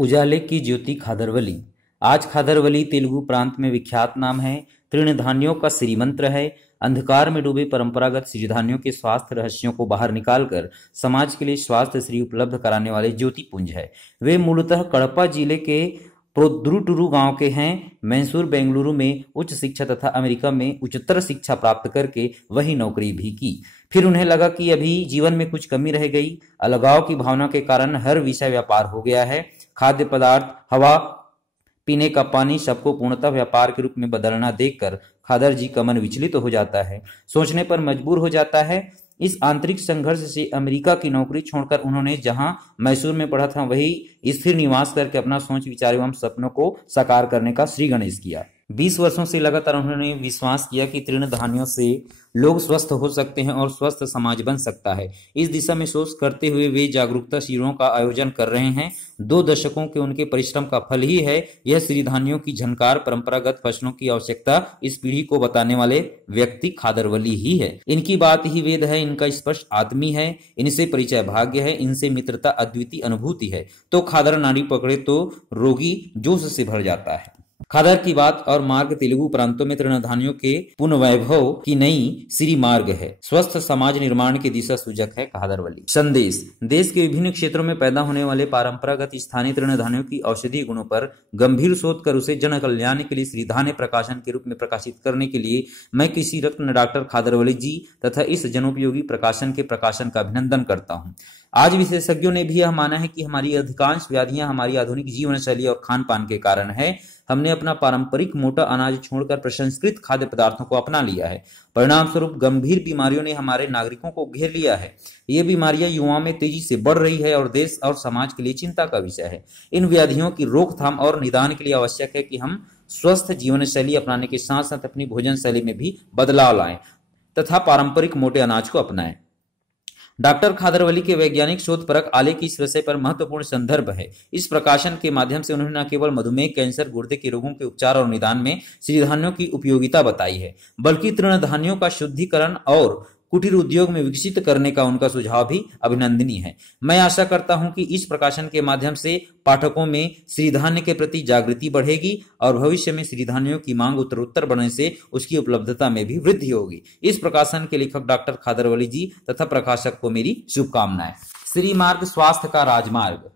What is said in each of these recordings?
उजाले की ज्योति खादरवली। आज खादरवली तेलुगु प्रांत में विख्यात नाम है। तृणधान्यों का श्रीमंत्र है। अंधकार में डूबे परंपरागत सिरिधान्यों के स्वास्थ्य रहस्यों को बाहर निकालकर समाज के लिए स्वास्थ्य श्री उपलब्ध कराने वाले ज्योति पुंज है। वे मूलतः कड़पा जिले के प्रोद्रुटुरु गांव के हैं। मैसूर बेंगलुरु में उच्च शिक्षा तथा अमेरिका में उच्चतर शिक्षा प्राप्त करके वही नौकरी भी की। फिर उन्हें लगा कि अभी जीवन में कुछ कमी रह गई। अलगाव की भावना के कारण हर विषय व्यापार हो गया है। खाद्य पदार्थ, हवा, पीने का पानी सबको पूर्णतः व्यापार के रूप में बदलना देखकर खादर जी का मन विचलित हो जाता है, सोचने पर मजबूर हो जाता है। इस आंतरिक संघर्ष से अमेरिका की नौकरी छोड़कर उन्होंने जहां मैसूर में पढ़ा था वही स्थिर निवास करके अपना सोच विचार एवं सपनों को साकार करने का श्री गणेश किया। 20 वर्षों से लगातार उन्होंने विश्वास किया कि तृणधान्यों से लोग स्वस्थ हो सकते हैं और स्वस्थ समाज बन सकता है। इस दिशा में सोच करते हुए वे जागरूकता शिविरों का आयोजन कर रहे हैं। 2 दशकों के उनके परिश्रम का फल ही है यह सिरिधान्यों की झनकार। परंपरागत फसलों की आवश्यकता इस पीढ़ी को बताने वाले व्यक्ति खादरवली ही है। इनकी बात ही वेद है, इनका स्पर्श आत्मी है, इनसे परिचय भाग्य है, इनसे मित्रता अद्वितीय अनुभूति है। तो खादर नाड़ी पकड़े तो रोगी जोश से भर जाता है। खादर की बात और मार्ग तेलुगु प्रांतों में तृणधान्यों के पुनर्वैभव की नई श्री मार्ग है। स्वस्थ समाज निर्माण की दिशा सूचक है खादरवली। संदेश। देश के विभिन्न क्षेत्रों में पैदा होने वाले परंपरागत स्थानीय तृणधान्यों की औषधीय गुणों पर गंभीर शोध कर उसे जन कल्याण के लिए श्रीधान्य प्रकाशन के रूप में प्रकाशित करने के लिए मैं किसी रत्न डॉक्टर खादरवली जी तथा इस जनोपयोगी प्रकाशन के प्रकाशन का अभिनंदन करता हूँ। आज विशेषज्ञों ने भी यह माना है कि हमारी अधिकांश व्याधियां हमारी आधुनिक जीवन शैली और खान पान के कारण है। हमने अपना पारंपरिक मोटा अनाज छोड़कर प्रसंस्कृत खाद्य पदार्थों को अपना लिया है। परिणाम स्वरूप गंभीर बीमारियों ने हमारे नागरिकों को घेर लिया है। ये बीमारियां युवाओं में तेजी से बढ़ रही है और देश और समाज के लिए चिंता का विषय है। इन व्याधियों की रोकथाम और निदान के लिए आवश्यक है कि हम स्वस्थ जीवन शैली अपनाने के साथ साथ अपनी भोजन शैली में भी बदलाव लाएं तथा पारंपरिक मोटे अनाज को अपनाएं। डॉक्टर खादरवली के वैज्ञानिक शोध परक आलेख इस विषय पर महत्वपूर्ण संदर्भ है। इस प्रकाशन के माध्यम से उन्होंने न केवल मधुमेह, कैंसर, गुर्दे के रोगों के उपचार और निदान में सिरिधान्यों की उपयोगिता बताई है, बल्कि तृणधान्यों का शुद्धिकरण और कुटीर उद्योग में विकसित करने का उनका सुझाव भी अभिनंदनीय है। मैं आशा करता हूं कि इस प्रकाशन के माध्यम से पाठकों में सिरिधान्य के प्रति जागृति बढ़ेगी और भविष्य में सिरिधान्यों की मांग उत्तरोत्तर बढ़ने से उसकी उपलब्धता में भी वृद्धि होगी। इस प्रकाशन के लेखक डॉक्टर खादरवली जी तथा प्रकाशक को मेरी शुभकामनाएं। श्री मार्ग स्वास्थ्य का राजमार्ग।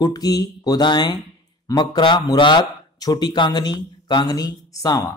कुटकी, कोदाएं, मकरा, मुराद, छोटी कांगनी, कांगनी, सांवा।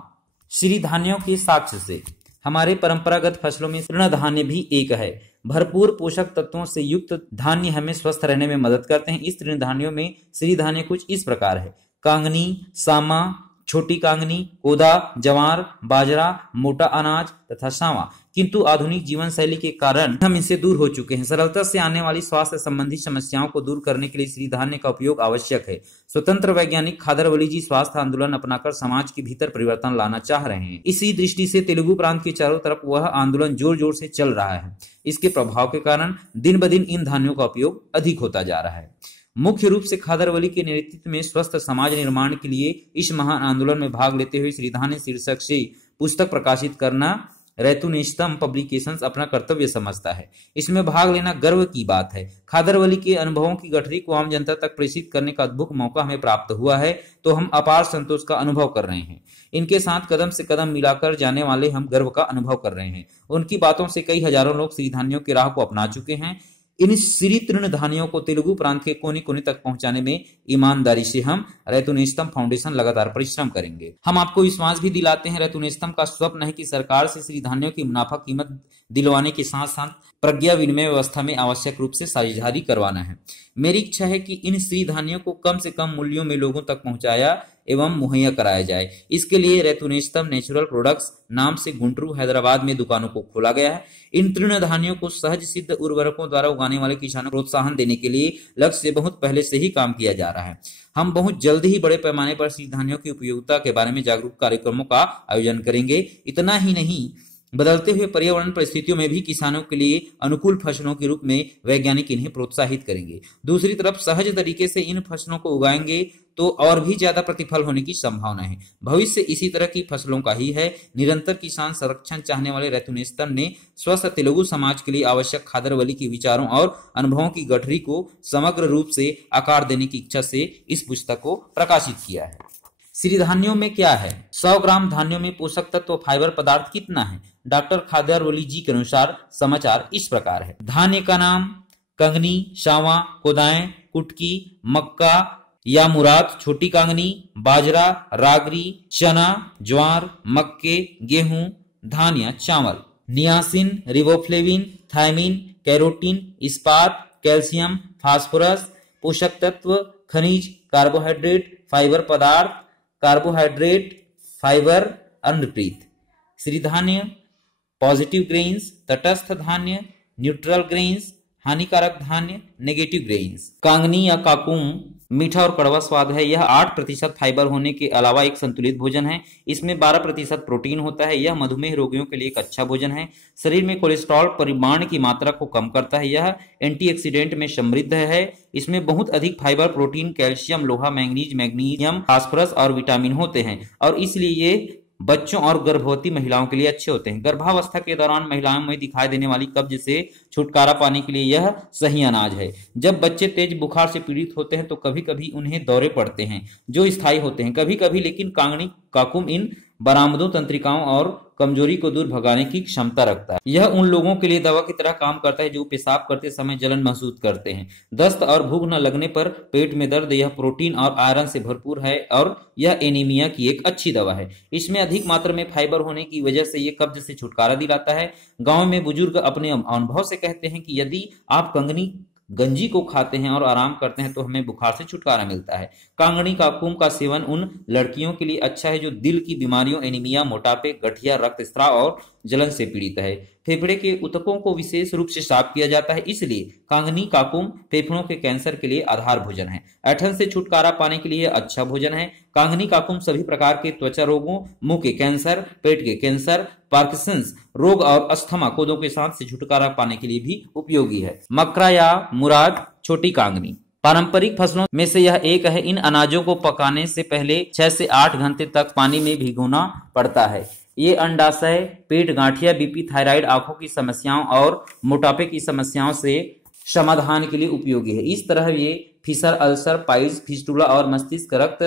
सिरिधान्यों के साक्ष्य से हमारे परंपरागत फसलों में तृणधान्य भी एक है। भरपूर पोषक तत्वों से युक्त धान्य हमें स्वस्थ रहने में मदद करते हैं। इस तृणधान्यों में सिरिधान्य कुछ इस प्रकार है: कांगनी, सामा, छोटी कांगनी, कोदा, जवार, बाजरा, मोटा अनाज तथा सांवा। किंतु आधुनिक जीवन शैली के कारण हम इनसे दूर हो चुके हैं। सरलता से आने वाली स्वास्थ्य संबंधी समस्याओं को दूर करने के लिए सिरिधान्य का उपयोग आवश्यक है। स्वतंत्र वैज्ञानिक खादरवली जी स्वास्थ्य आंदोलन अपनाकर समाज के भीतर परिवर्तन लाना चाह रहे हैं। इसी दृष्टि से तेलुगु प्रांत के चारों तरफ वह आंदोलन जोर जोर से चल रहा है। इसके प्रभाव के कारण दिन ब दिन इन धान्यों का उपयोग अधिक होता जा रहा है। मुख्य रूप से खादरवली के नेतृत्व में स्वस्थ समाज निर्माण के लिए इस महान आंदोलन में भाग लेते हुए सिरिधान्य शीर्षक से पुस्तक प्रकाशित करना रैतुनेस्तम पब्लिकेशंस अपना कर्तव्य समझता है। इसमें भाग लेना गर्व की बात है। खादरवली के अनुभवों की गठरी को आम जनता तक प्रेषित करने का अद्भुत मौका हमें प्राप्त हुआ है, तो हम अपार संतोष का अनुभव कर रहे हैं। इनके साथ कदम से कदम मिलाकर जाने वाले हम गर्व का अनुभव कर रहे हैं। उनकी बातों से कई हजारों लोग सिरिधान्यों की राह को अपना चुके हैं। इन सिरी तृणधान्यों को तेलुगु प्रांत के कोने कोने तक पहुंचाने में ईमानदारी से हम रैतुनेस्तम फाउंडेशन लगातार परिश्रम करेंगे। हम आपको विश्वास भी दिलाते हैं, रैतुनेस्तम का स्वप्न है कि सरकार से सिरिधान्यों की मुनाफा कीमत दिलवाने के साथ साथ प्रज्ञा विनिमय व्यवस्था में आवश्यक रूप से साझेदारी करवाना है। मेरी इच्छा है कि इन सिरिधान्यों को कम से कम मूल्यों में लोगों तक पहुंचाया एवं मुहैया कराया जाए। इसके लिए रैतुनेस्तम नेचुरल प्रोडक्ट्स नाम से गुंटूर, हैदराबाद में दुकानों को खोला गया है। इन तृणधान्यों को सहज सिद्ध उर्वरकों द्वारा उगाने वाले किसानों को प्रोत्साहन देने के लिए लक्ष्य से बहुत पहले से ही काम किया जा रहा है। हम बहुत जल्द ही बड़े पैमाने पर सिरिधान्यों की उपयोगिता के बारे में जागरूक कार्यक्रमों का आयोजन करेंगे। इतना ही नहीं, बदलते हुए पर्यावरण परिस्थितियों में भी किसानों के लिए अनुकूल फसलों के रूप में वैज्ञानिक इन्हें प्रोत्साहित करेंगे। दूसरी तरफ सहज तरीके से इन फसलों को उगाएंगे तो और भी ज्यादा प्रतिफल होने की संभावना है। भविष्य इसी तरह की फसलों का ही है। निरंतर किसान संरक्षण चाहने वाले रत्नेस्तन ने स्वस्थ तेलुगु समाज के लिए आवश्यक खादरवली के विचारों और अनुभवों की गठरी को समग्र रूप से आकार देने की इच्छा से इस पुस्तक को प्रकाशित किया है। सिरिधान्यों में क्या है? 100 ग्राम धान्यों में पोषक तत्व फाइबर पदार्थ कितना है? डॉक्टर खादरवली जी के अनुसार समाचार इस प्रकार है। धान्य का नाम कंगनी, शावा, कोदाएं, कुटकी, मक्का या मुराद, छोटी कांगनी, बाजरा, रागरी, चना, ज्वार, मक्के, गेहूं, धान या चावल। नियासिन, रिबोफ्लेविन, थायमिन, कैरोटीन, इस्पात, कैल्शियम, फास्फोरस, पोषक तत्व, खनिज, कार्बोहाइड्रेट, फाइबर पदार्थ, कार्बोहाइड्रेट, फाइबर, अन्नप्रीत। सिरिधान्य पॉजिटिव ग्रेन्स, तटस्थ धान्य, न्यूट्रल ग्रेन्स, हानिकारक धान्य, नेगेटिव ग्रेन्स। कांगनी या काकुम मीठा और कड़वा स्वाद है। यह 8% फाइबर होने के अलावा एक संतुलित भोजन है। इसमें 12% प्रोटीन होता है। यह मधुमेह रोगियों के लिए एक अच्छा भोजन है। शरीर में कोलेस्ट्रॉल परिमाण की मात्रा को कम करता है। यह एंटीऑक्सीडेंट में समृद्ध है। इसमें बहुत अधिक फाइबर, प्रोटीन, कैल्शियम, लोहा, मैंगनीज, मैग्नीशियम, फास्फोरस और विटामिन होते हैं और इसलिए ये बच्चों और गर्भवती महिलाओं के लिए अच्छे होते हैं। गर्भावस्था के दौरान महिलाओं में दिखाई देने वाली कब्ज से छुटकारा पाने के लिए यह सही अनाज है। जब बच्चे तेज बुखार से पीड़ित होते हैं तो कभी कभी उन्हें दौरे पड़ते हैं जो स्थायी होते हैं कभी कभी, लेकिन कांगनी काकुम इन बरामदों, तंत्रिकाओं और कमजोरी को दूर भगाने की क्षमता रखता है। यह उन लोगों के लिए दवा की तरह काम करता है जो पेशाब करते समय जलन महसूस करते हैं, दस्त और भूख न लगने पर पेट में दर्द। यह प्रोटीन और आयरन से भरपूर है और यह एनीमिया की एक अच्छी दवा है। इसमें अधिक मात्रा में फाइबर होने की वजह से यह कब्ज से छुटकारा दिलाता है। गांव में बुजुर्ग अपने अनुभव से कहते हैं कि यदि आप कंगनी गंजी को खाते हैं और आराम करते हैं तो हमें बुखार से छुटकारा मिलता है। कांगनी काकुम का सेवन उन लड़कियों के लिए अच्छा है जो दिल की बीमारियों, एनीमिया, मोटापे, गठिया, रक्तस्राव और जलन से पीड़ित है। फेफड़े के ऊतकों को विशेष रूप से साफ किया जाता है, इसलिए कांगनी काकुम फेफड़ों के कैंसर के लिए आधार भोजन है। ऐंठन से छुटकारा पाने के लिए अच्छा भोजन है। कांगनी काकुम सभी प्रकार के त्वचा रोगों, मुंह के कैंसर, पेट के कैंसर, पार्किंसंस रोग और अस्थमा, कोदों के सांस से छुटकारा पाने के लिए भी उपयोगी है। मकरा या मुराद, छोटी कांगनी पारंपरिक फसलों में से यह एक है। इन अनाजों को पकाने से पहले 6 से 8 घंटे तक पानी में भिगोना पड़ता है। ये अंडाशय, पेट, गांठिया, बीपी, थायराइड, आंखों की समस्याओं और मोटापे की समस्याओं से समाधान के लिए उपयोगी है। इस तरह ये फिशर, अल्सर, पाइल्स, फिस्टुला और मस्तिष्क, रक्त,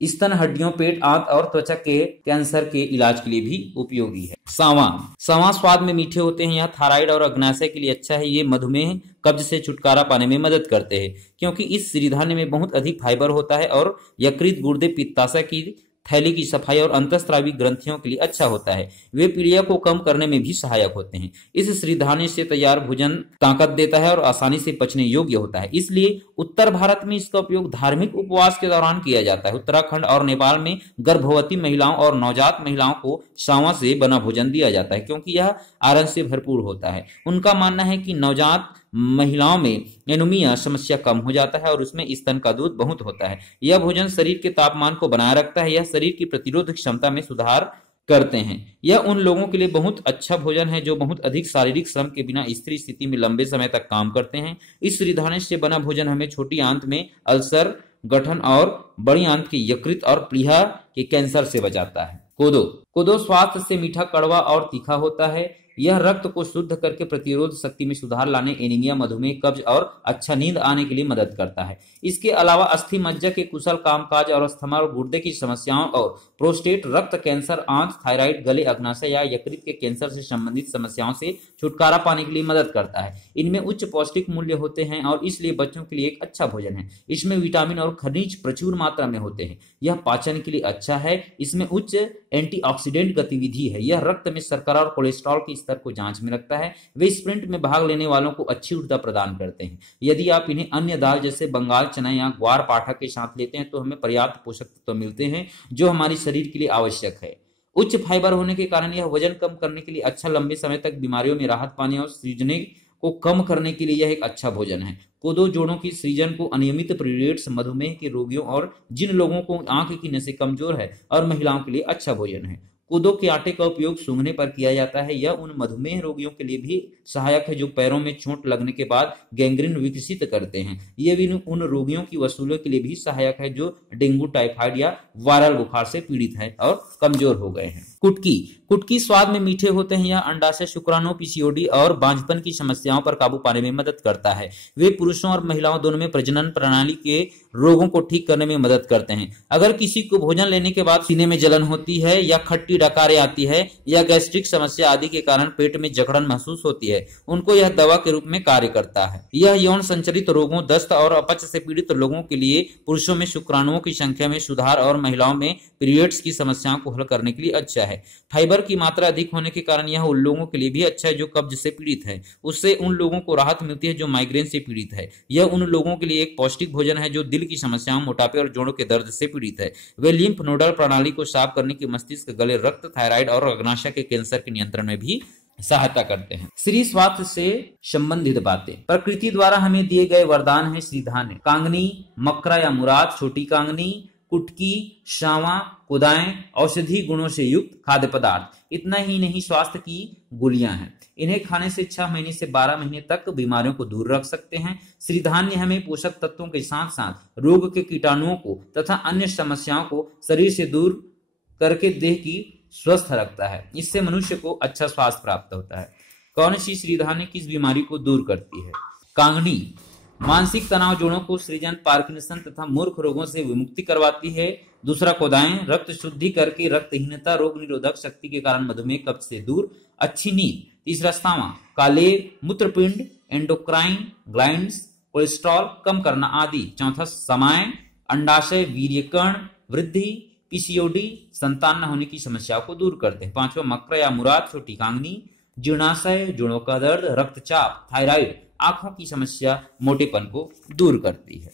स्तन, हड्डियों, पेट, आंत और त्वचा के कैंसर के इलाज के लिए भी उपयोगी है। सांवा स्वाद में मीठे होते हैं। यह थायराइड और अग्नाशय के लिए अच्छा है। ये मधुमेह, कब्ज से छुटकारा पाने में मदद करते हैं क्योंकि इस सिरिधान्य में बहुत अधिक फाइबर होता है और यकृत, गुर्दे, पित्ताशय की थैली की सफाई और अंतःस्रावी ग्रंथियों के लिए अच्छा होता है। वे पीलिया को कम करने में भी सहायक होते हैं। इस सिरिधान्य से तैयार भोजन ताकत देता है और आसानी से पचने योग्य होता है, इसलिए उत्तर भारत में इसका उपयोग धार्मिक उपवास के दौरान किया जाता है। उत्तराखंड और नेपाल में गर्भवती महिलाओं और नवजात महिलाओं को सांवा से बना भोजन दिया जाता है क्योंकि यह आयरन से भरपूर होता है। उनका मानना है कि नवजात महिलाओं में एनीमिया समस्या कम हो जाता है और उसमें स्तन का दूध बहुत होता है। यह भोजन शरीर के तापमान को बनाए रखता है। यह शरीर की प्रतिरोधक क्षमता में सुधार करते हैं। यह उन लोगों के लिए बहुत अच्छा भोजन है जो बहुत अधिक शारीरिक श्रम के बिना स्थिर स्थिति में लंबे समय तक काम करते हैं। इस सिरिधान्य से बना भोजन हमें छोटी आंत में अल्सर, गठन और बड़ी आंत के यकृत और प्लीहा के कैंसर से बचाता है। कोदो स्वास्थ्य से मीठा, कड़वा और तीखा होता है। यह रक्त को शुद्ध करके प्रतिरोध शक्ति में सुधार लाने, एनीमिया, मधुमेह, कब्ज और अच्छा नींद आने के लिए मदद करता है। इसके अलावा अस्थि मज्जा के कुशल कामकाज और अस्थमा और गुर्दे की समस्याओं और प्रोस्टेट, रक्त कैंसर, आंत, थायराइड, गले, अग्नाशय या यकृत के कैंसर से संबंधित समस्याओं से छुटकारा पाने के लिए मदद करता है। इनमें उच्च पौष्टिक मूल्य होते हैं और इसलिए बच्चों के लिए एक अच्छा भोजन है। इसमें विटामिन और खनिज प्रचुर मात्रा में होते हैं। यह पाचन के लिए अच्छा है। इसमें उच्च एंटीऑक्सीडेंट गतिविधि है। यह रक्त में शर्करा और कोलेस्ट्रॉल के स्तर को जांच में रखता है। वे स्प्रिंट में भाग लेने वालों को अच्छी ऊर्जा प्रदान करते हैं। यदि आप इन्हें अन्य दाल जैसे बंगाल चना या ग्वार पाठा के साथ लेते हैं तो हमें पर्याप्त पोषक तत्व मिलते हैं जो हमारे शरीर के लिए आवश्यक है। उच्च फाइबर होने के कारण यह वजन कम करने के लिए अच्छा, लंबे समय तक बीमारियों में राहत पाने और सृजने को कम करने के लिए यह एक अच्छा भोजन है। कोदो जोड़ों की सृजन को, अनियमित पीरियड्स, मधुमेह के रोगियों और जिन लोगों को आंख की नसें कमजोर है और महिलाओं के लिए अच्छा भोजन है। कोदो के आटे का उपयोग सूंघने पर किया जाता है। यह उन मधुमेह रोगियों के लिए भी सहायक है जो पैरों में चोट लगने के बाद गैंग्रीन विकसित करते हैं। यह भी उन रोगियों की वसूलों के लिए भी सहायक है जो डेंगू, टाइफाइड या वायरल बुखार से पीड़ित हैं और कमजोर हो गए हैं। कुटकी कुटकी स्वाद में मीठे होते हैं। यह अंडाशय शुक्राणु, पीसीओडी और बांझपन की समस्याओं पर काबू पाने में मदद करता है। वे पुरुषों और महिलाओं दोनों में प्रजनन प्रणाली के रोगों को ठीक करने में मदद करते हैं। अगर किसी को भोजन लेने के बाद सीने में जलन होती है या खट्टी डकारें आती है या गैस्ट्रिक समस्या आदि के कारण पेट में जकड़न महसूस होती है, उनको यह दवा के रूप में कार्य करता है। यह यौन संचरित रोगों, दस्त और अपच से पीड़ित लोगों के लिए, पुरुषों में शुक्राणुओं की संख्या में सुधार और महिलाओं में पीरियड्स की समस्याओं को हल करने के लिए अच्छा है। फाइबर की मात्रा अधिक होने के कारण यह उन लोगों के लिए भी अच्छा है जो कब्ज से पीड़ित है। उससे उन लोगों को राहत मिलती है जो माइग्रेन से पीड़ित है। यह उन लोगों के लिए एक पौष्टिक भोजन है जो दिल की समस्याओं, मोटापे और जोड़ों के दर्द से पीड़ित है। वे लिम्फ नोडल प्रणाली को साफ करने की, मस्तिष्क, गले, रक्त, थायराइड और अग्नाशय के कैंसर के नियंत्रण में भी सहायता करते हैं। श्री स्वास्थ्य से संबंधित बातें। प्रकृति द्वारा हमें दिए गए वरदान है श्री धान्य, कांगनी, मकरा या मुराद, छोटी कांगनी, कुटकी, शावा, कुदाएं, औषधि गुणों से युक्त खाद्य पदार्थ। इतना ही नहीं, स्वास्थ्य की गोलियां हैं। इन्हें खाने से 6 महीने से 12 महीने तक बीमारियों को दूर रख सकते हैं। श्रीधान्य हमें पोषक तत्वों के साथ साथ रोग के कीटाणुओं को तथा अन्य समस्याओं को शरीर से दूर करके देह की स्वस्थ रखता है। इससे मनुष्य को अच्छा स्वास्थ्य प्राप्त होता है। कौन सी श्रीधान्य किस बीमारी को दूर करती है? कांगनी मानसिक तनाव, जोड़ों को सृजन, पार्किंसन तथा मूर्ख रोगों से विमुक्ति करवाती है। दूसरा, कोदाएं रक्त शुद्धि करके रक्तहीनता, रोग निरोधक शक्ति के कारण मधुमेह, कब्ज से दूर, अच्छी नींद। तीसरा, सांवा कालेव, मूत्रपिंड, एंडोक्राइन ग्लैंड्स, कोलेस्ट्रॉल कम करना आदि। चौथा, समय, अंडाशय वीर्यकण वृद्धि, पीसीओडी, संतान न होने की समस्याओं को दूर करते हैं। पांचवा, मकर या मुराद, छोटी कांगनी, जीर्णाशय, जोड़ों का दर्द, रक्तचाप, थायराइड, आंखों की समस्या, मोटेपन को दूर करती है।